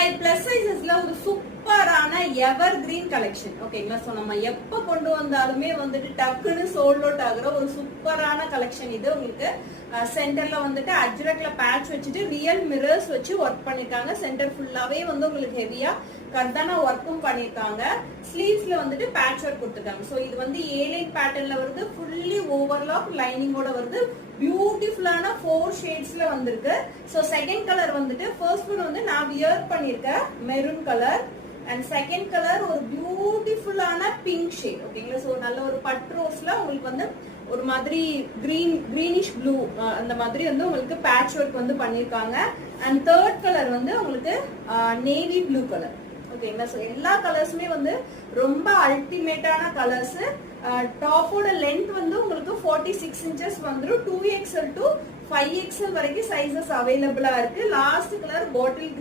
Hi, plus சைஸஸ்ல ஒரு சூப்பரான எவர் green collection. ஓகேங்களா? சோ நம்ம எப்ப கொண்டு வந்தாலுமே வந்துட்டு டக்குன்னு சோல்ட் அவுட் ஆகுற ஒரு சூப்பரான கலெக்ஷன் இது. உங்களுக்கு சென்டர்ல வந்துட்டு அஜ்ரக்ல பேட்ச் வச்சுட்டு ரியல் மிரர்ஸ் வச்சு ஒர்க் பண்ணிருக்காங்க. சென்டர் ஃபுல்லாவே வந்து உங்களுக்கு ஹெவியா கர்தானா ஒர்க்கும் பண்ணிருக்காங்க. ஸ்லீவ்ஸ்ல வந்துட்டு பேட்ச் ஒர்க் கொடுத்துருக்காங்க. சோ இது வந்து ஏலைன் பேட்டர்ன்ல வருது. ஃபுல்லி ஓவர்லாக் லைனிங்கோட வருது. பியூட்டிஃபுல்லான 4 ஷேட்ஸ்ல வந்திருக்கு. சோ செகண்ட் கலர் வந்துட்டு ஃபர்ஸ்ட் ஒன் வந்து நான் வியர் பண்ணிருக்கேன் maroon colour and second colour ஒரு பியூட்டிஃபுல்லான பிங்க் ஷேட். ஓகேங்களா? சோ நல்ல ஒரு பட் ரோஸ்ல உங்களுக்கு வந்து ஒரு மாதிரி கிரீனிஷ் ப்ளூ அந்த மாதிரி வந்து உங்களுக்கு பேட்ச் ஒர்க் வந்து பண்ணிருக்காங்க. அண்ட் தேர்ட் கலர் வந்து உங்களுக்கு நேவி ப்ளூ கலர். ஓகேங்களா? சோ எல்லா கலர்ஸுமே வந்து ரொம்ப அல்டிமேட்டான கலர்ஸ். டாப்போட லென்த் வந்து உங்களுக்கு 46 inches வந்துரும். 2XL to 5XL வரைக்கும் சைசஸ் அவைலபிளா இருக்கு. Last colour bottle green